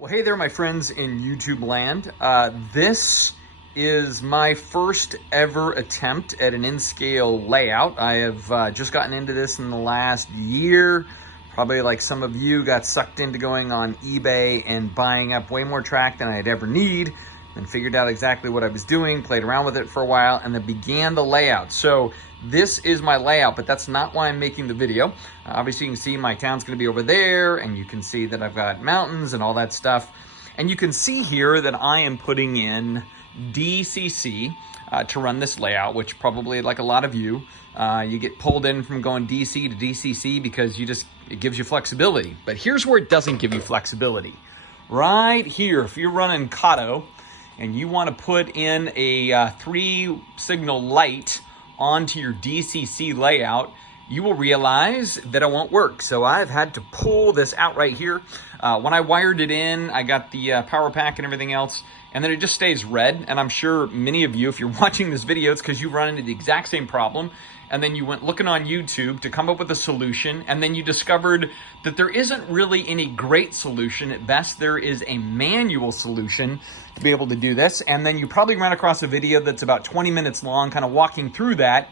Well, hey there, my friends in YouTube land. This is my first ever attempt at an N-Scale layout. I have just gotten into this in the last year. Probably like some of you got sucked into going on eBay and buying up way more track than I'd ever need, and figured out exactly what I was doing, played around with it for a while, and then began the layout. So this is my layout, but that's not why I'm making the video. Obviously you can see my town's gonna be over there, and you can see that I've got mountains and all that stuff. And you can see here that I am putting in DCC to run this layout, which probably, like a lot of you, you get pulled in from going DC to DCC because it gives you flexibility. But here's where it doesn't give you flexibility. Right here, if you're running Kato and you want to put in a 3-signal light onto your DCC layout, you will realize that it won't work. So I've had to pull this out right here. When I wired it in, I got the power pack and everything else, and then it just stays red. And I'm sure many of you, if you're watching this video, it's because you run into the exact same problem. And then you went looking on YouTube to come up with a solution, and then you discovered that there isn't really any great solution. At best, there is a manual solution to be able to do this. And then you probably ran across a video that's about 20 minutes long, kind of walking through that.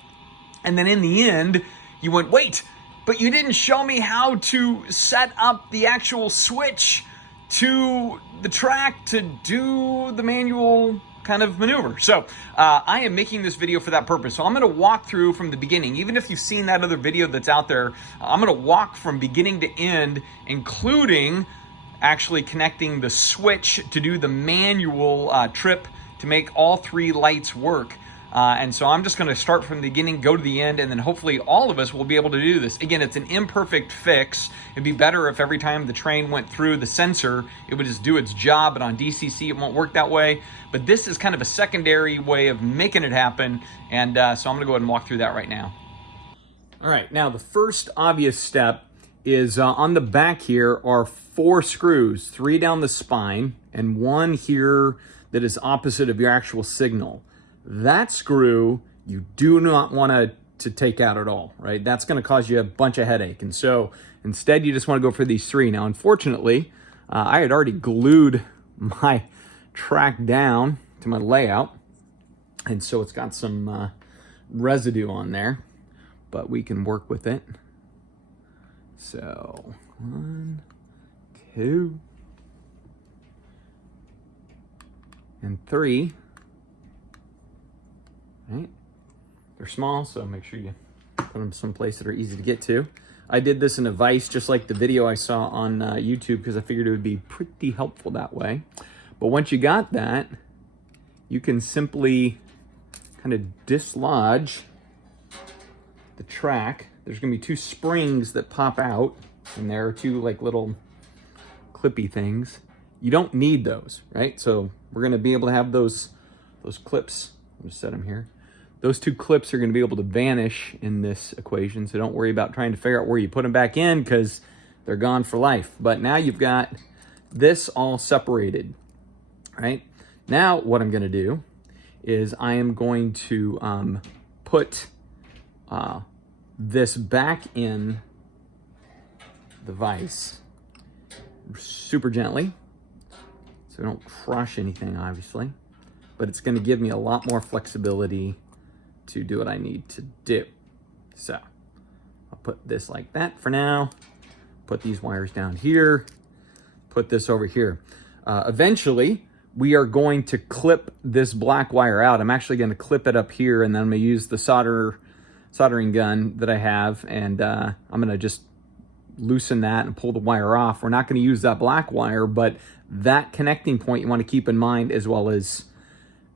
And then in the end, you went, wait, but you didn't show me how to set up the actual switch to the track to do the manual kind of maneuver. So I am making this video for that purpose. So I'm going to walk through from the beginning. Even if you've seen that other video that's out there, I'm going to walk from beginning to end, including actually connecting the switch to do the manual trip to make all 3 lights work. And so I'm just going to start from the beginning, go to the end, and then hopefully all of us will be able to do this. Again, it's an imperfect fix. It'd be better if every time the train went through the sensor, it would just do its job, but on DCC, it won't work that way. But this is kind of a secondary way of making it happen, and so I'm going to go ahead and walk through that right now. All right, now the first obvious step is on the back here are 4 screws, 3 down the spine, and 1 here that is opposite of your actual signal. That screw you do not want to take out at all, right? That's going to cause you a bunch of headache. And so instead, you just want to go for these 3. Now, unfortunately, I had already glued my track down to my layout, and so it's got some residue on there, but we can work with it. So 1, 2, and 3. Right? They're small, so make sure you put them someplace that are easy to get to. I did this in a vise, just like the video I saw on YouTube, because I figured it would be pretty helpful that way. But once you got that, you can simply kind of dislodge the track. There's going to be 2 springs that pop out, and there are 2 like little clippy things. You don't need those, right? So we're going to be able to have those clips. I'll just set them here. Those 2 clips are going to be able to vanish in this equation, so don't worry about trying to figure out where you put them back in, because they're gone for life. But now you've got this all separated, right? Now what I'm going to do is I am going to put this back in the vise super gently, so I don't crush anything, obviously. But it's going to give me a lot more flexibility to do what I need to do. So I'll put this like that for now, put these wires down here, put this over here. Eventually, we are going to clip this black wire out. I'm actually going to clip it up here, and then I'm going to use the soldering gun that I have, and I'm going to just loosen that and pull the wire off. We're not going to use that black wire, but that connecting point you want to keep in mind, as well as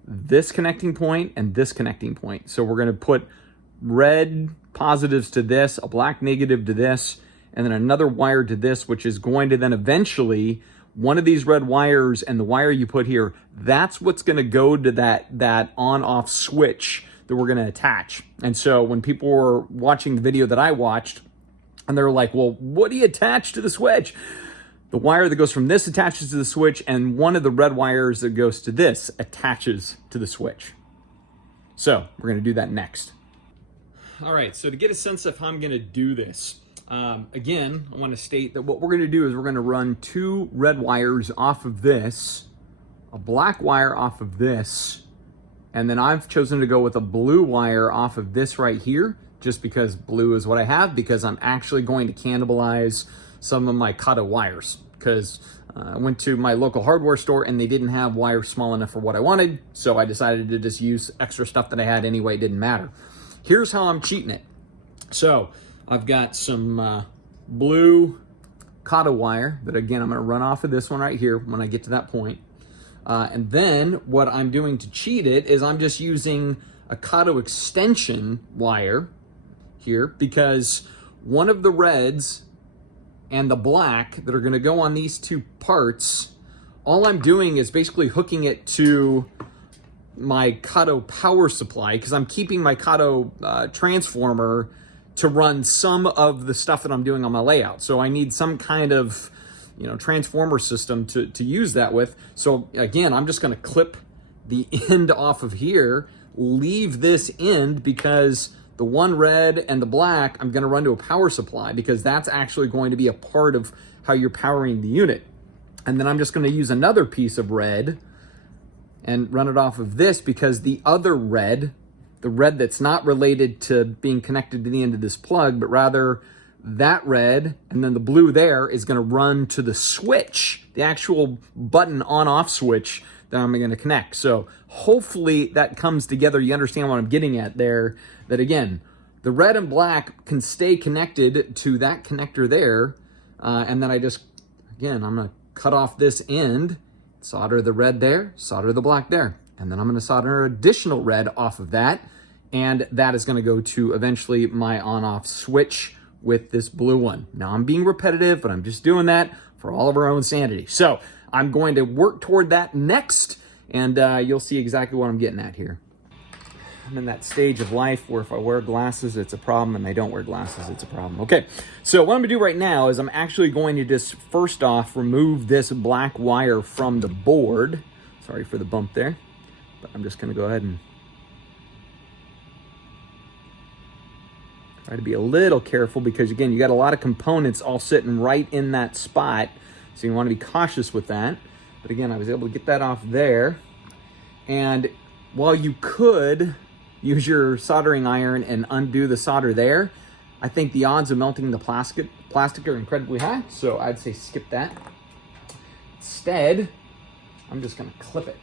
this connecting point and this connecting point. So we're going to put red positives to this, a black negative to this, and then another wire to this, which is going to then eventually, one of these red wires and the wire you put here, that's what's going to go to that on-off switch that we're going to attach. And so when people were watching the video that I watched, and they're like, well, what do you attach to the switch? The wire that goes from this attaches to the switch, and one of the red wires that goes to this attaches to the switch. So we're going to do that next. All right, so to get a sense of how I'm going to do this, Again, I want to state that what we're going to do is we're going to run 2 red wires off of this, a black wire off of this, and then I've chosen to go with a blue wire off of this right here, just because blue is what I have, because I'm actually going to cannibalize some of my Kato wires, because I went to my local hardware store and they didn't have wires small enough for what I wanted, so I decided to just use extra stuff that I had anyway. It didn't matter. Here's how I'm cheating it. So I've got some blue Kato wire that, again, I'm going to run off of this one right here when I get to that point. And then what I'm doing to cheat it is I'm just using a Kato extension wire here, because one of the reds and the black that are going to go on these 2 parts, all I'm doing is basically hooking it to my Kato power supply, because I'm keeping my Kato transformer to run some of the stuff that I'm doing on my layout. So I need some kind of, you know, transformer system to use that with. So again, I'm just going to clip the end off of here, leave this end, because the one red and the black I'm going to run to a power supply, because that's actually going to be a part of how you're powering the unit. And then I'm just going to use another piece of red and run it off of this, because the other red, the red that's not related to being connected to the end of this plug, but rather that red and then the blue there, is going to run to the switch, the actual button on-off switch that I'm going to connect. So hopefully that comes together. You understand what I'm getting at there, that again, the red and black can stay connected to that connector there. And then I just, again, I'm going to cut off this end, solder the red there, solder the black there. And then I'm going to solder additional red off of that. And that is going to go to eventually my on-off switch with this blue one. Now I'm being repetitive, but I'm just doing that for all of our own sanity. So I'm going to work toward that next, and you'll see exactly what I'm getting at here. I'm in that stage of life where if I wear glasses, it's a problem, and I don't wear glasses, it's a problem. Okay, so what I'm gonna do right now is I'm actually going to just first off remove this black wire from the board. Sorry for the bump there, but I'm just gonna go ahead and try to be a little careful, because again, you got a lot of components all sitting right in that spot. So you want to be cautious with that. But again, I was able to get that off there. And while you could use your soldering iron and undo the solder there, I think the odds of melting the plastic are incredibly high. So I'd say skip that. Instead, I'm just going to clip it,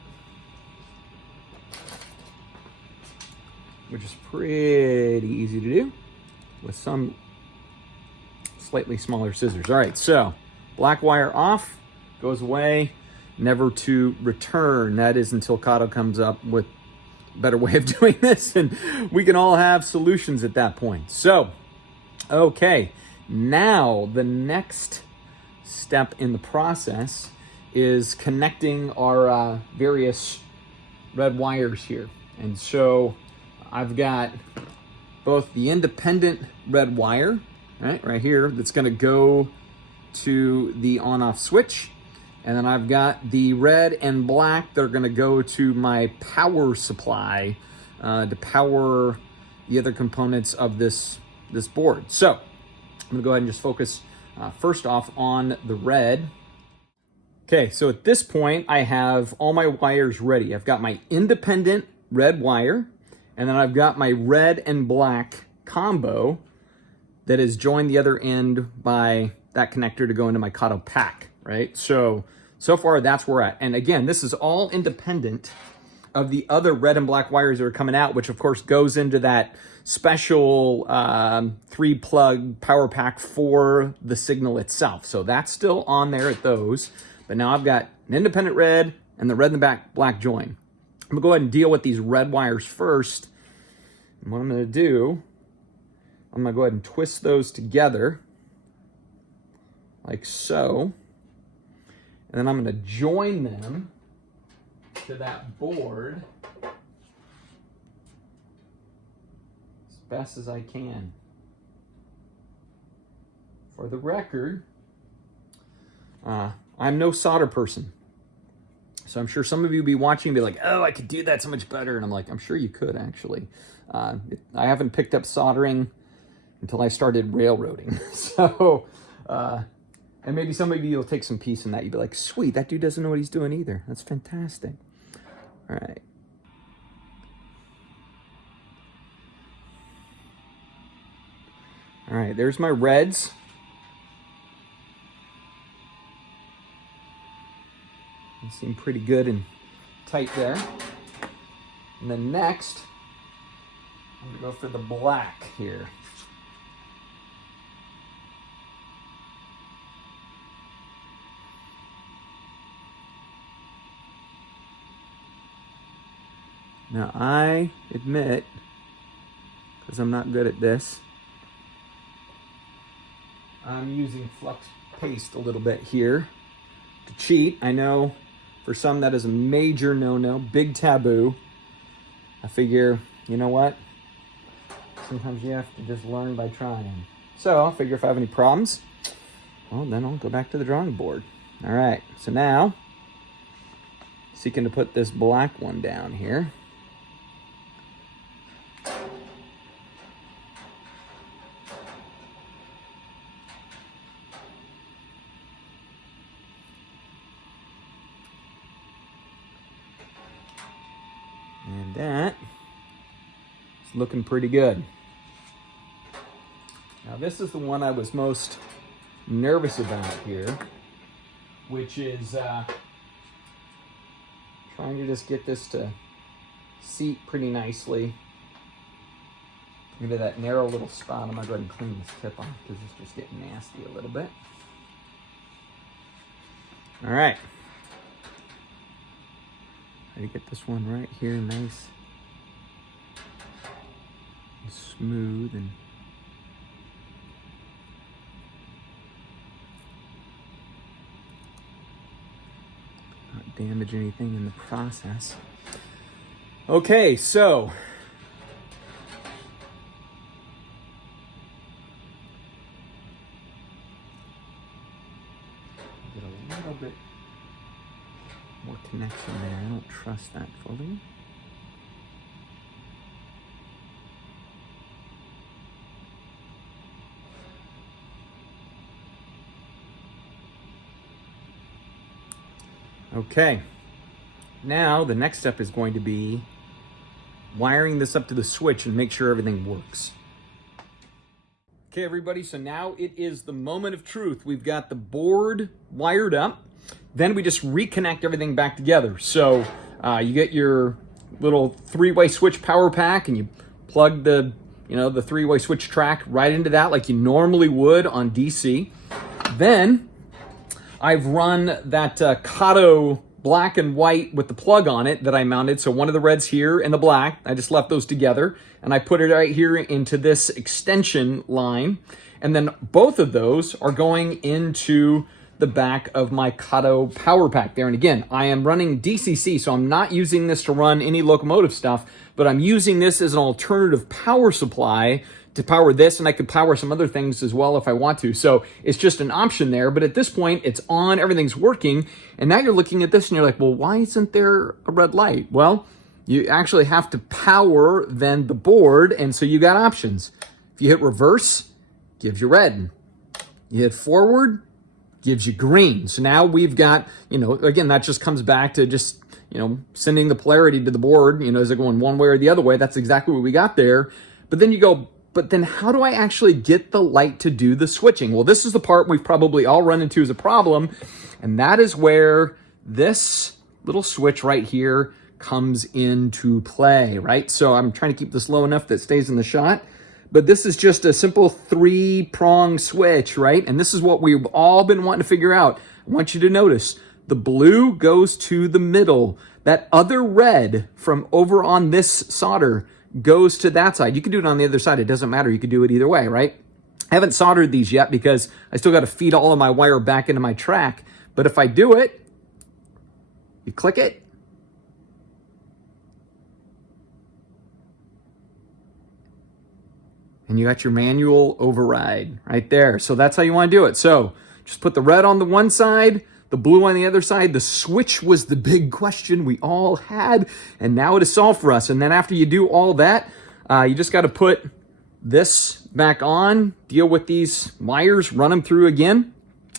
which is pretty easy to do with some slightly smaller scissors. All right, so black wire off, goes away, never to return. That is until Kato comes up with a better way of doing this, and we can all have solutions at that point. So, okay, now the next step in the process is connecting our various red wires here. And so I've got both the independent red wire, right here, that's going to go to the on-off switch, and then I've got the red and black that are going to go to my power supply to power the other components of this board. So I'm going to go ahead and just focus first off on the red. Okay, so at this point I have all my wires ready. I've got my independent red wire, and then I've got my red and black combo that is joined the other end by that connector to go into my Kato pack, right? So far that's where we're at. And again, this is all independent of the other red and black wires that are coming out, which of course goes into that special 3-plug power pack for the signal itself. So that's still on there at those. But now I've got an independent red and the red and the black join. I'm gonna go ahead and deal with these red wires first. And what I'm gonna do, I'm gonna go ahead and twist those together like so. And then I'm gonna join them to that board as best as I can. For the record, I'm no solder person. So I'm sure some of you will be watching and be like, oh, I could do that so much better. And I'm like, I'm sure you could actually. I haven't picked up soldering until I started railroading. So, and maybe some of you will take some peace in that. You'll be like, sweet, that dude doesn't know what he's doing either. That's fantastic. All right. All right, there's my reds. They seem pretty good and tight there. And then next, I'm gonna go for the black here. Now I admit, because I'm not good at this, I'm using Flux paste a little bit here to cheat. I know for some that is a major no-no, big taboo. I figure, you know what? Sometimes you have to just learn by trying. So I'll figure if I have any problems, well, then I'll go back to the drawing board. All right, so now, seeking to put this black one down here. And that is looking pretty good. Now this is the one I was most nervous about here, which is trying to just get this to seat pretty nicely into that narrow little spot. I'm gonna go ahead and clean this tip off because it's just getting nasty a little bit. All right. Try to get this one right here nice and smooth and not damage anything in the process. Okay, so get a little bit more connection there. I don't trust that fully. Okay, now the next step is going to be wiring this up to the switch and make sure everything works. Okay, everybody, so now it is the moment of truth. We've got the board wired up. Then we just reconnect everything back together. So you get your little three-way switch power pack and you plug the, the three-way switch track right into that like you normally would on DC. Then I've run that Kato black and white with the plug on it that I mounted. So one of the reds here and the black, I just left those together and I put it right here into this extension line. And then both of those are going into the back of my Kato power pack there. And again, I am running DCC, so I'm not using this to run any locomotive stuff, but I'm using this as an alternative power supply to power this, and I could power some other things as well if I want to. So it's just an option there, but at this point it's on, everything's working, and now you're looking at this and you're like, well, why isn't there a red light? Well, you actually have to power then the board, and so you got options. If you hit reverse, gives you red. You hit forward, gives you green. So now we've got, again, that just comes back to just, sending the polarity to the board, is it going one way or the other way? That's exactly what we got there. But then you go, but then how do I actually get the light to do the switching? Well, this is the part we've probably all run into as a problem, and that is where this little switch right here comes into play, right? So I'm trying to keep this low enough that it stays in the shot. But this is just a simple 3-prong switch, right? And this is what we've all been wanting to figure out. I want you to notice the blue goes to the middle. That other red from over on this solder goes to that side. You can do it on the other side. It doesn't matter. You can do it either way, right? I haven't soldered these yet because I still got to feed all of my wire back into my track. But if I do it, you click it, and you got your manual override right there. So that's how you want to do it. So just put the red on the one side, the blue on the other side. The switch was the big question we all had, and now it is solved for us. And then after you do all that, you just got to put this back on, deal with these wires, run them through again.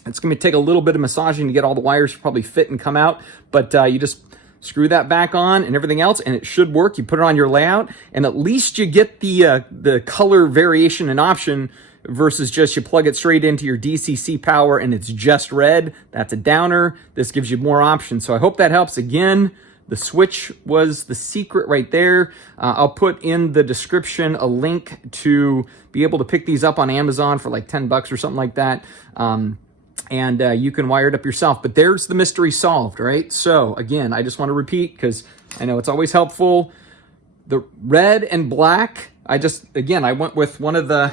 It's going to take a little bit of massaging to get all the wires to probably fit and come out, but you just screw that back on and everything else, and it should work. You put it on your layout, and at least you get the color variation and option versus just you plug it straight into your DCC power and it's just red. That's a downer. This gives you more options. So I hope that helps. Again, the switch was the secret right there. I'll put in the description a link to be able to pick these up on Amazon for like 10 bucks or something like that. And you can wire it up yourself. But there's the mystery solved, right? So again, I just want to repeat because I know it's always helpful. The red and black, I went with one of the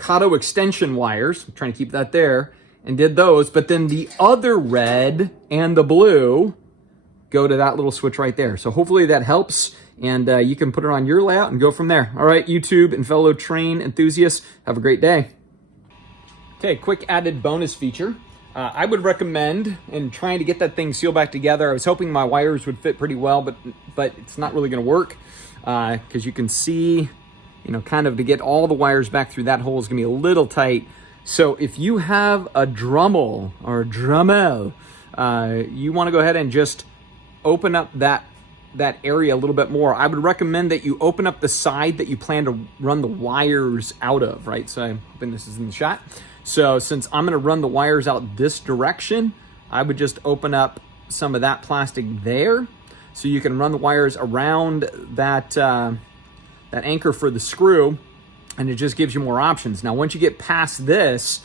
Kato extension wires. I'm trying to keep that there and did those. But then the other red and the blue go to that little switch right there. So hopefully that helps, and you can put it on your layout and go from there. All right, YouTube and fellow train enthusiasts, have a great day. Okay, quick added bonus feature. I would recommend, in trying to get that thing sealed back together, I was hoping my wires would fit pretty well, but it's not really gonna work because you can see, you know, kind of to get all the wires back through that hole is gonna be a little tight. So if you have a Dremel or a Dremel, you wanna go ahead and just open up that area a little bit more. I would recommend that you open up the side that you plan to run the wires out of, right? So I'm hoping this is in the shot. So since I'm gonna run the wires out this direction, I would just open up some of that plastic there so you can run the wires around that, that anchor for the screw, and it just gives you more options. Now, once you get past this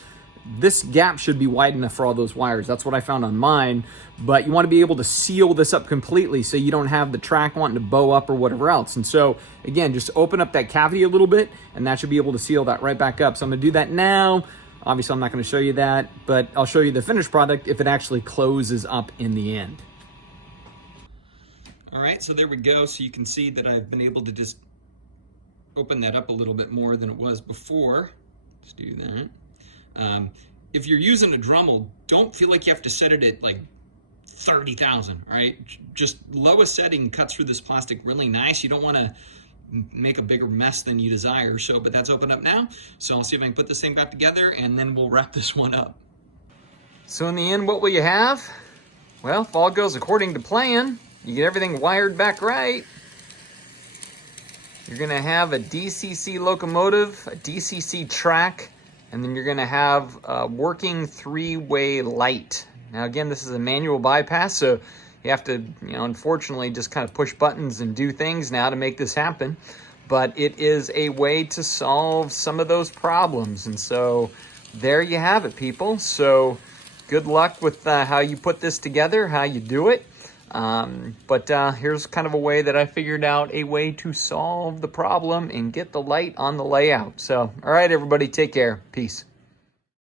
gap should be wide enough for all those wires. That's what I found on mine, but you want to be able to seal this up completely so you don't have the track wanting to bow up or whatever else. And so again, just open up that cavity a little bit and that should be able to seal that right back up. So I'm gonna do that now. Obviously I'm not gonna show you that, but I'll show you the finished product if it actually closes up in the end. All right, so there we go. So you can see that I've been able to just open that up a little bit more than it was before. Let's do that. If you're using a Dremel, don't feel like you have to set it at like 30,000, right? Just lowest setting cuts through this plastic really nice. You don't want to make a bigger mess than you desire. So, but that's opened up now. So I'll see if I can put this thing back together and then we'll wrap this one up. So in the end, what will you have? Well, if all goes according to plan, you get everything wired back right, you're gonna have a DCC locomotive, a DCC track, and then you're gonna have a working three-way light. Now again, this is a manual bypass, so you have to, you know, unfortunately just kind of push buttons and do things now to make this happen. But it is a way to solve some of those problems. And so there you have it, people. So good luck with how you put this together, how you do it. But here's kind of a way that I figured out a way to solve the problem and get the light on the layout. So, all right, everybody, take care. Peace.